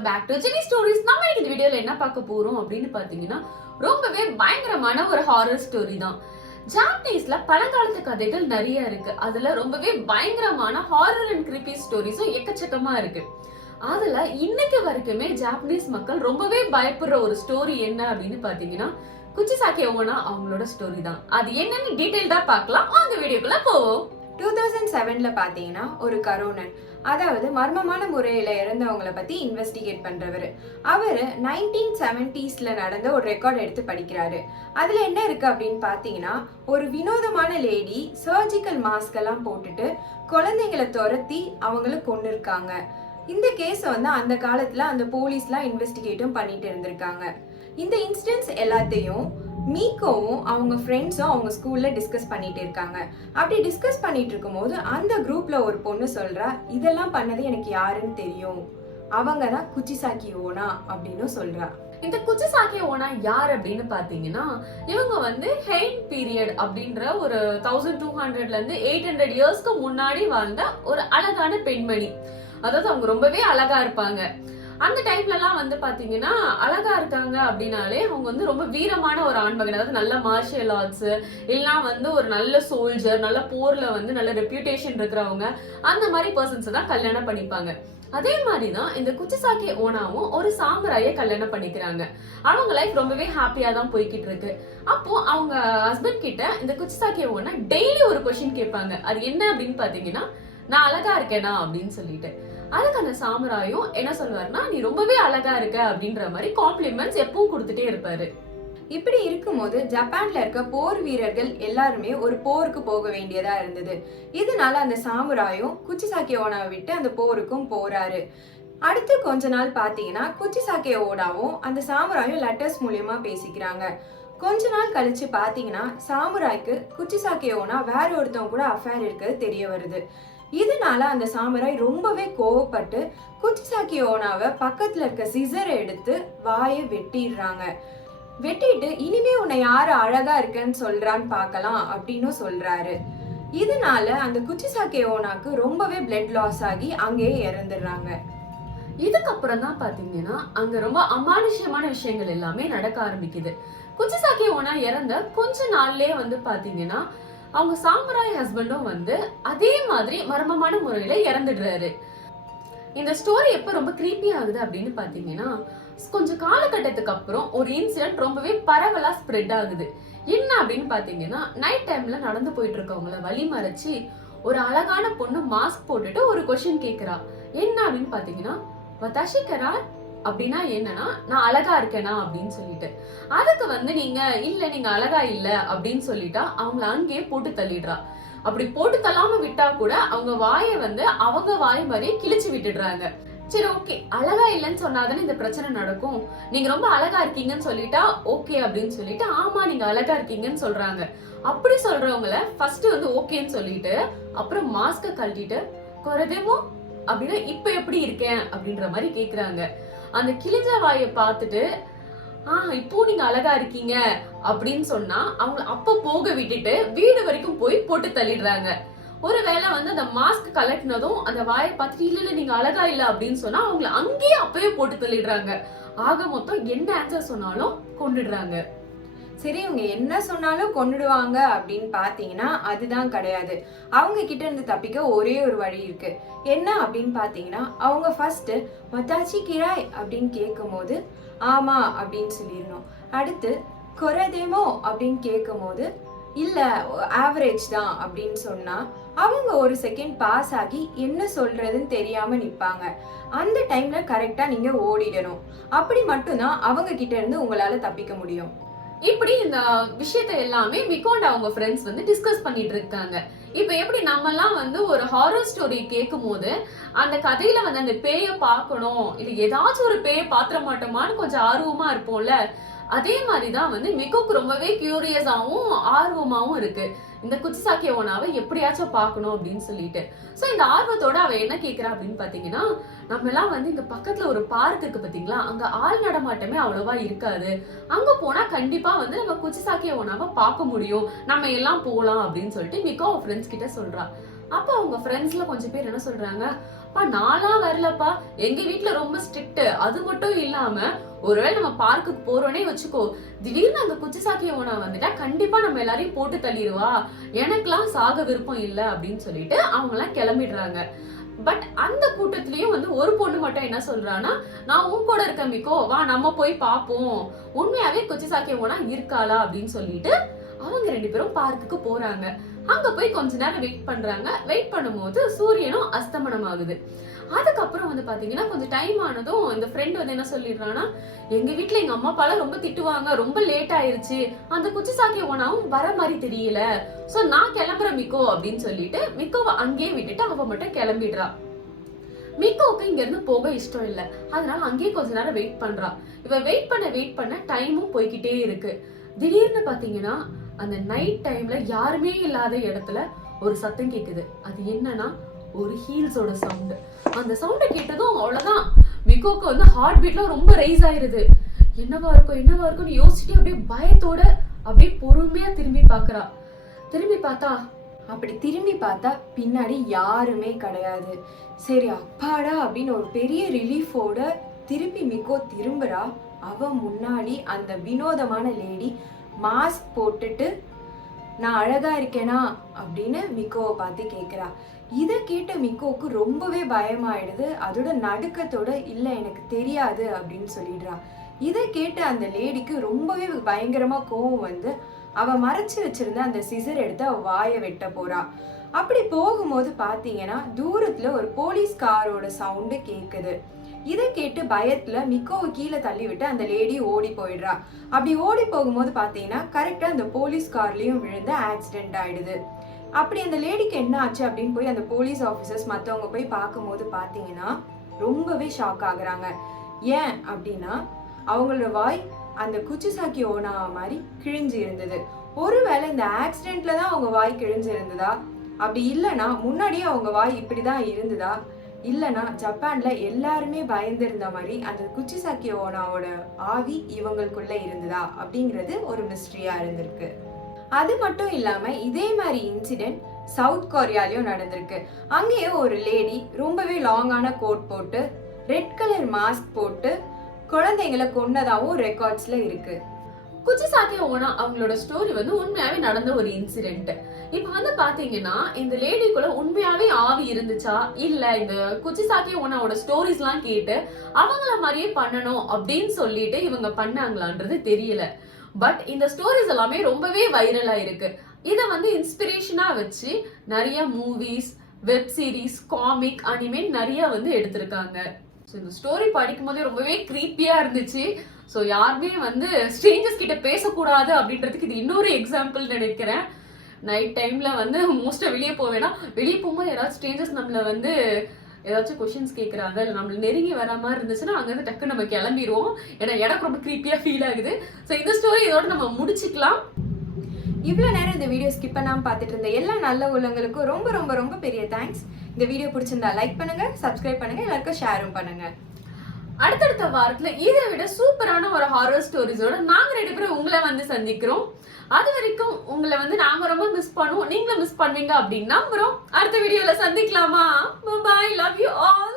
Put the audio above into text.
Welcome back to Jenny stories. நம்ம இந்த வீடியோல என்ன பார்க்க போறோம் அப்படின்னு பாத்தீங்கன்னா ரொம்பவே பயங்கரமான ஒரு ஹாரர் ஸ்டோரி தான். ஜாப்பனீஸ்ல பழங்காலத்து கதைகள் நிறைய இருக்கு. அதுல ரொம்பவே பயங்கரமான ஹாரர் அண்ட் கிரீப்பி ஸ்டோரிஸும் எக்கச்சக்கமா இருக்கு. அதுல இன்னைக்கு வரைக்குமே ஜாப்பனீஸ் மக்கள் ரொம்பவே பயப்படுற ஒரு ஸ்டோரி என்ன அப்படின்னு பாத்தீங்கன்னா குச்சிசாக்கி ஓனா அவங்களோட ஸ்டோரி தான். அது என்னன்னு டீடைல்டா பார்க்கலாம். வாங்க வீடியோக்குள்ள போவோம். 2007ல பாத்தீங்கன்னா ஒரு கரோனன், அதாவது மர்மமான முறையில இறந்தவங்களை பத்தி இன்வெஸ்டிகேட் பண்றவரு. அவரு 1970sல நடந்த ஒரு ரெக்கார்ட் எடுத்து படிக்கிறாரு. அதுல என்ன இருக்கு அப்படின்னு பாத்தீங்கன்னா, ஒரு வினோதமான லேடி சர்ஜிக்கல் மாஸ்க் எல்லாம் போட்டுட்டு குழந்தைங்களை துரத்தி அவங்கள கொண்டு இருக்காங்க. இந்த கேஸ் அந்த காலத்துல அந்த போலீஸ்லாம் இன்வெஸ்டிகேட்டும் பண்ணிட்டு இருந்திருக்காங்க. இந்த இன்சிடென்ட்ஸ் எல்லாத்தையும் மீகோவும் அவங்க ஃப்ரெண்ட்ஸும் அவங்க ஸ்கூல்ல டிஸ்கஸ் பண்ணிட்டு இருக்காங்க. அப்படி டிஸ்கஸ் பண்ணிட்டு இருக்கும்போது அந்த குரூப்ல ஒரு பொண்ணு சொல்றா, இதெல்லாம் பண்ணது எனக்கு யாருன்னு தெரியும், அவங்க தான் குச்சிசாக்கி ஓனா அப்படின்னு சொல்றா. இந்த குச்சிசாக்கி ஓனா யார் அப்படின்னு பாத்தீங்கன்னா, இவங்க ஹெயின் பீரியட் அப்படின்ற ஒரு 1200ல இருந்து 800 இயர்ஸ்க்கு முன்னாடி வாழ்ந்த ஒரு அழகான பெண்மணி. அதாவது அவங்க ரொம்பவே அழகா இருப்பாங்க. அந்த டைம்ல எல்லாம் பாத்தீங்கன்னா அழகா இருக்காங்க அப்படின்னாலே அவங்க ரொம்ப வீரமான ஒரு ஆண்மகன், அதாவது நல்ல மார்ஷியல் ஆர்ட்ஸ் இல்லைன்னா ஒரு நல்ல சோல்ஜர், நல்ல போர்ல நல்ல ரெப்யூட்டேஷன் இருக்கிறவங்க, அந்த மாதிரி பர்சன்ஸ் தான் கல்யாணம் பண்ணிப்பாங்க. அதே மாதிரிதான் இந்த குச்சிசாக்கி ஓனாவும் ஒரு சாமுராய கல்யாணம் பண்ணிக்கிறாங்க. அவங்க லைஃப் ரொம்பவே ஹாப்பியா தான் போய்கிட்டு இருக்கு. அப்போ அவங்க ஹஸ்பண்ட் கிட்ட இந்த குச்சிசாக்கி ஓனா டெய்லி ஒரு கொஸ்டின் கேட்பாங்க. அது என்ன அப்படின்னு பாத்தீங்கன்னா, நான் அழகா இருக்கேனா அப்படின்னு சொல்லிட்டு. அதுக்கு அந்த சாமுராயும் என்ன சொல்வாருன்னா, நீ ரொம்பவே அழகா இருக்க அப்படின்ற மாதிரி காம்ப்ளிமெண்ட்ஸ் எப்பவும் கொடுத்துட்டே இருப்பாரு. இப்படி இருக்கும்போது ஜப்பான்ல இருக்க போர் வீரர்கள் எல்லாருமே ஒரு போருக்கு போக வேண்டியதா இருந்தது. இதனால அந்த சாமுராயும் குச்சிசாக்கி ஓனாவை விட்டு அந்த போருக்கும் போறாரு. அடுத்து கொஞ்ச நாள் பாத்தீங்கன்னா குச்சிசாக்கி ஓனாவும் அந்த சாமுராயும் லெட்டர்ஸ் மூலியமா பேசிக்கிறாங்க. கொஞ்ச நாள் கழிச்சு பாத்தீங்கன்னா சாமுராய்க்கு குச்சிசாக்கி ஓனா வேற ஒருத்தவங்க கூட அஃபேர் இருக்கிறது தெரிய வருது. இதனால அந்த சாமுராய் ரொம்பவே கோவப்பட்டு குச்சிசாக்கி ஓனாவை பக்கத்துல இருக்க சிசரை எடுத்து வாயை வெட்டிடுறாங்க. வெட்டிட்டு இனிமே உன்னை யாரு அழகா இருக்கன்னு சொல்றான்னு பாக்கலாம் அப்படின்னு சொல்றாரு. இதனால அந்த குச்சிசாக்கி ஓனாக்கு ரொம்பவே பிளட் லாஸ் ஆகி அங்கேயே இறந்துடுறாங்க. இதுக்கப்புறம் தான் பாத்தீங்கன்னா அங்க ரொம்ப அமானுஷ்யமான விஷயங்கள் எல்லாமே நடக்க ஆரம்பிக்குது. குச்சிசாக்கி ஓனா இறந்த கொஞ்ச நாள்லயே பாத்தீங்கன்னா அவங்க சாமுராய் ஹஸ்பண்டும் அதே மாதிரி மர்மமான முறையில இறந்துடுறாரு. இந்த ஸ்டோரி எப்ப ரொம்ப கிரீப்பி ஆகுது அப்படின்னு பாத்தீங்கன்னா, கொஞ்சம் காலகட்டத்துக்கு அப்புறம் ஒரு இன்சிடென்ட் ரொம்பவே பரவலா ஸ்ப்ரெட் ஆகுது. என்ன அப்படின்னு பாத்தீங்கன்னா, நைட் டைம்ல நடந்து போயிட்டு இருக்கவங்கள வழி மறைச்சு ஒரு அழகான பொண்ணு மாஸ்க் போட்டுட்டு ஒரு கொஸ்டின் கேக்குறா. என்ன அப்படின்னு பாத்தீங்கன்னா, வதாஷிகரா அப்படின்னா என்னன்னா, நான் அழகா இருக்கேனா அப்படின்னு சொல்லிட்டு. அதுக்கு நீங்க அழகா இல்ல அப்படின்னு சொல்லிட்டா அவங்கள அங்கேயே போட்டு தள்ளிடுறா. அப்படி போட்டு தள்ளாம விட்டா கூட அவங்க வாயை அவங்க வாய் மாதிரியே கிழிச்சு விட்டுடுறாங்க. சரி, ஓகே, அழகா இல்லைன்னு சொன்னாதானே இந்த பிரச்சனை நடக்கும், நீங்க ரொம்ப அழகா இருக்கீங்கன்னு சொல்லிட்டா ஓகே அப்படின்னு சொல்லிட்டு, ஆமா நீங்க அழகா இருக்கீங்கன்னு சொல்றாங்க. அப்படி சொல்றவங்கள ஃபர்ஸ்ட் ஓகேன்னு சொல்லிட்டு அப்புறம் மாஸ்க கழட்டிட்டு, குறைதேமோ அப்படின்னா இப்ப எப்படி இருக்கேன் அப்படின்ற மாதிரி கேக்குறாங்க. அந்த கிழிஞ்ச வாயை பார்த்துட்டு இப்போ நீங்க அழகா இருக்கீங்க அப்படின்னு சொன்னா அவங்க அப்ப போக விட்டுட்டு வீடு வரைக்கும் போய் போட்டு தள்ளிடுறாங்க. ஒருவேளை அந்த மாஸ்க் கலட்டினதும் அந்த வாயை பார்த்துட்டு இல்ல நீங்க அழகா இல்ல அப்படின்னு சொன்னா அவங்களை அங்கேயே அப்பவே போட்டு தள்ளிடுறாங்க. ஆக மொத்தம் என்ன ஆன்சர் சொன்னாலும் கொண்டுடுறாங்க. சரி, இவங்க என்ன சொன்னாலும் கொன்னுடுவாங்க அப்படின்னு பாத்தீங்கன்னா அதுதான் கிடையாது. அவங்க கிட்ட இருந்து தப்பிக்க ஒரே ஒரு வழி இருக்கு. என்ன அப்படின்னு பாத்தீங்கன்னா, அவங்க ஃபர்ஸ்ட் மத்தாச்சி கிராய் அப்படின்னு கேட்கும் போது ஆமா அப்படின்னு சொல்லிடணும். அடுத்து கொரதேமோ அப்படின்னு கேட்கும் போது இல்ல ஆவரேஜ் தான் அப்படின்னு சொன்னா அவங்க ஒரு செகண்ட் பாஸ் ஆகி என்ன சொல்றதுன்னு தெரியாம நிப்பாங்க. அந்த டைம்ல கரெக்டா நீங்க ஓடிடணும். அப்படி மட்டும்தான் அவங்க கிட்ட இருந்து உங்களால தப்பிக்க முடியும். இப்படி இந்த விஷயத்தை எல்லாமே மிகோண்ட அவங்க ஃப்ரெண்ட்ஸ் டிஸ்கஸ் பண்ணிட்டு இருக்காங்க. இப்ப எப்படி நம்ம எல்லாம் ஒரு ஹாரர் ஸ்டோரி கேட்கும் போது அந்த கதையில அந்த பேய பார்க்கணும், இல்ல ஏதாச்சும் ஒரு பேய பாத்திர மாட்டோமான்னு கொஞ்சம் ஆர்வமா இருப்போம்ல, அதே மாதிரிதான் மிகோக்கு ரொம்பவே கியூரியஸாவும் ஆர்வமாவும் இருக்கு இந்த குச்சிசாக்கி ஓனாவை எப்படியாச்சும் பார்க்கணும் அப்படின்னு சொல்லிட்டு. சோ இந்த ஆர்வத்தோட அவ என்ன கேக்குறா அப்படின்னு பாத்தீங்கன்னா, நம்ம எல்லாம் இங்க பக்கத்துல ஒரு பார்க் இருக்கு பாத்தீங்களா, அங்க ஆள் நடமாட்டமே அவ்வளவா இருக்காது, அங்க போனா கண்டிப்பா நம்ம குச்சிசாக்கி ஓனாவை பார்க்க முடியும், நம்ம எல்லாம் போலாம் அப்படின்னு சொல்லிட்டு மிகோ ஃப்ரெண்ட்ஸ் கிட்ட சொல்றா. அப்ப அவங்க ஃப்ரெண்ட்ஸ்ல கொஞ்சம் பேர் என்ன சொல்றாங்க, அப்பா நான்லாம் வரலப்பா, எங்க வீட்ல ரொம்ப ஸ்ட்ரிக்ட். அது மட்டும் இல்லாம ஒருவேளை நம்ம பார்க்குக்கு போறோனே வச்சுக்கோ, திடீர்னு அந்த குச்சிசாக்கி ஓனா வந்துட்டா கண்டிப்பா நம்ம எல்லாரையும் போட்டு தள்ளிடுவா, எனக்கெல்லாம் சாக விருப்பம் இல்ல அப்படின்னு சொல்லிட்டு அவங்க எல்லாம் கிளம்பிடுறாங்க. பட் அந்த கூட்டத்திலயும் வந்து ஒரு பொண்ணு மட்டும் என்ன சொல்றான்னா, நான் உன் கூட இருக்க மிக்கோ, வா நம்ம போய் பாப்போம், உண்மையாவே குச்சிசாக்கி ஓனா இருக்காளா அப்படின்னு சொல்லிட்டு அவங்க 2 பேரும் பார்க்குக்கு போறாங்க. அங்க போய் கொஞ்ச நேரம் வெயிட் பண்றாங்க. வெயிட் பண்ணும்போது சூரியனும் அஸ்தமனம் ஆகுது. அதுக்கப்புறம் வந்து பாத்தீங்கன்னா கொஞ்சம் டைம் ஆனதும் இந்த ஃப்ரெண்ட் வந்து என்ன சொல்லிடுறான்னா, எங்க வீட்ல எங்க அம்மா அப்பாலாம் ரொம்ப திட்டுவாங்க, ரொம்ப லேட் ஆயிருச்சு, அந்த குச்சிசாக்கி ஓனாவும் வர மாதிரி தெரியல, சோ நான் கிளம்புறேன் மிக்கோ அப்படின்னு சொல்லிட்டு மிக்கோவை அங்கேயே விட்டுட்டு அவ மட்டும் கிளம்பிடுறா. மிக்கோவுக்கு இங்க இருந்து போக இஷ்டம் இல்ல, அதனால அங்கேயே கொஞ்ச நேரம் வெயிட் பண்றா. இவ வெயிட் பண்ண டைமும் போய்கிட்டே இருக்கு. திடீர்னு பாத்தீங்கன்னா அந்த நைட் டைம்ல யாருமே இல்லாத இடத்துல ஒரு சத்தம் கேக்குது. அது என்னன்னா ஒரு ஹீல்ஸோட சவுண்ட். அந்த சவுண்ட கேட்டதும் அவ்வளவுதான், மிக்கோக்கு வந்து ஹார்ட் பீட்லாம் ரொம்ப ரைஸ் ஆயிருது. என்னவா இருக்கும்னு யோசிச்சுட்டு அப்படியே பயத்தோட அப்படியே பொறுமையா திரும்பி பாக்குறா. திரும்பி பார்த்தா பின்னாடி யாருமே கிடையாது. சரி அப்பாடா அப்படின்னு ஒரு பெரிய ரிலீஃபோட திருப்பி மிக்கோ திரும்புறா. அவ முன்னாடி அந்த வினோதமான லேடி மாஸ்க் போட்டுட்டு நான் அழகா இருக்கேனா அப்படின்னு மிக்கோவை பார்த்து கேட்குறா. இதை கேட்ட மிக்கோவுக்கு ரொம்பவே பயமாயிடுது. அதோட நடுக்கத்தோட இல்லை எனக்கு தெரியாது அப்படின்னு சொல்லிடுறா. இதை கேட்ட அந்த லேடிக்கு ரொம்பவே பயங்கரமா கோவம் வந்து அவ மறைச்சு வச்சிருந்த அந்த சிசர் எடுத்து அவ வாயை வெட்ட போறா. அப்படி போகும்போது பாத்தீங்கன்னா தூரத்துல ஒரு போலீஸ் காரோட சவுண்டு கேக்குது. இதை கேட்டு பயத்துல மிக்கோவை கீழே தள்ளி விட்டு அந்த லேடி ஓடி போயிடுறா. அப்படி ஓடி போகும்போது பாத்தீங்கன்னா கரெக்டா அந்த போலீஸ் கார்லயும் விழுந்து ஆக்சிடென்ட் ஆயிடுது. அப்படி அந்த லேடிக்கு என்ன ஆச்சு அப்படின்னு போய் அந்த போலீஸ் ஆஃபீஸர்ஸ் மற்றவங்க போய் பார்க்கும்போது பாத்தீங்கன்னா ரொம்பவே ஷாக் ஆகுறாங்க. ஏன் அப்படின்னா அவங்களோட வாய் அந்த குச்சிசாக்கி ஓனா மாதிரி கிழிஞ்சு இருந்தது. ஒருவேளை இந்த ஆக்சிடென்ட்ல தான் அவங்க வாய் கிழிஞ்சு இருந்ததா, அப்படி இல்லைன்னா முன்னாடியே அவங்க வாய் இப்படிதான் இருந்ததா, இல்லைன்னா ஜப்பான்ல எல்லாருமே பயந்து இருந்த மாதிரி அந்த குச்சிசாக்கி ஓனாவோட ஆவி இவங்களுக்குள்ள இருந்ததா அப்படிங்கிறது ஒரு மிஸ்ட்ரியா இருந்திருக்கு. அது மட்டும் இல்லாம இதே மாதிரி இன்சிடென்ட் சவுத் கொரியாலயும் நடந்திருக்கு. அங்கேயும் ஒரு லேடி ரொம்பவே லாங்கான கோட் போட்டு ரெட் கலர் மாஸ்க் போட்டு குழந்தைங்களை கொன்னதாவும் ரெக்கார்ட்ஸ்ல இருக்கு. குச்சிசாக்கி ஓனா அவங்களோட ஸ்டோரி வந்து உண்மையாவே நடந்த ஒரு இன்சிடென்ட். இப்ப வந்து பாத்தீங்கன்னா இந்த லேடிக்குள்ள உண்மையாவே ஆவி இருந்துச்சா, இல்ல இந்த குச்சிசாக்கி ஓனாவோட ஸ்டோரிஸ் எல்லாம் கேட்டு அவங்கள மாதிரியே பண்ணணும் அப்படின்னு சொல்லிட்டு இவங்க பண்ணாங்களான்றது தெரியல. பட் இந்த ஸ்டோரிஸ் எல்லாமே ரொம்பவே வைரலா இருக்கு. இத வந்து இன்ஸ்பிரேஷனா வச்சு நிறைய movies, web series, comic, anime நிறைய வந்து எடுத்திருக்காங்க. இந்த ஸ்டோரி படிக்கும் போதே ரொம்பவே கிரீப்பியா இருந்துச்சு. ஸோ யாருமே வந்து ஸ்ட்ரேஞ்சர்ஸ் கிட்ட பேசக்கூடாது அப்படின்றதுக்கு இது இன்னொரு எக்ஸாம்பிள் நினைக்கிறேன். நைட் டைம்ல வந்து மோஸ்டா வெளியே போவேன்னா, வெளியே போகும்போது யாராவது ஸ்ட்ரேஞ்சர்ஸ் நம்மள வந்து ஏதாச்சும் கொஸ்டின்ஸ் கேட்கறாங்க, இல்லை நம்மள நெருங்கி வர மாதிரி இருந்துச்சுன்னா அங்கிருந்து டக்கு நம்ம கிளம்பிடுவோம். ஏன்னா எனக்கு ரொம்ப கிரீப்பியா ஃபீல் ஆகுது. ஸோ இந்த ஸ்டோரி இதோட நம்ம முடிச்சுக்கலாம். இவ்வளோ நேரம் இந்த வீடியோ ஸ்கிப் பண்ணாமல் பார்த்துட்டு இருந்த எல்லா நல்ல உள்ளவங்களுக்கும் ரொம்ப ரொம்ப ரொம்ப பெரிய தேங்க்ஸ். இந்த வீடியோ பிடிச்சிருந்தா லைக் பண்ணுங்க, சப்ஸ்கிரைப் பண்ணுங்க, எல்லாருக்கும் ஷேரும் பண்ணுங்க. அடுத்தடுத்த வாரத்துல இதை விட சூப்பரான ஒரு ஹாரர் ஸ்டோரிஸோட நாங்க 2 பேரும் உங்களை வந்து சந்திக்கிறோம். அது வரைக்கும் உங்களை வந்து நாங்க ரொம்ப மிஸ் பண்ணுவோம், நீங்களும் மிஸ் பண்ணுவீங்க அப்படின்னு நம்புறோம். அடுத்த வீடியோல சந்திக்கலாமா? Bye, love you all.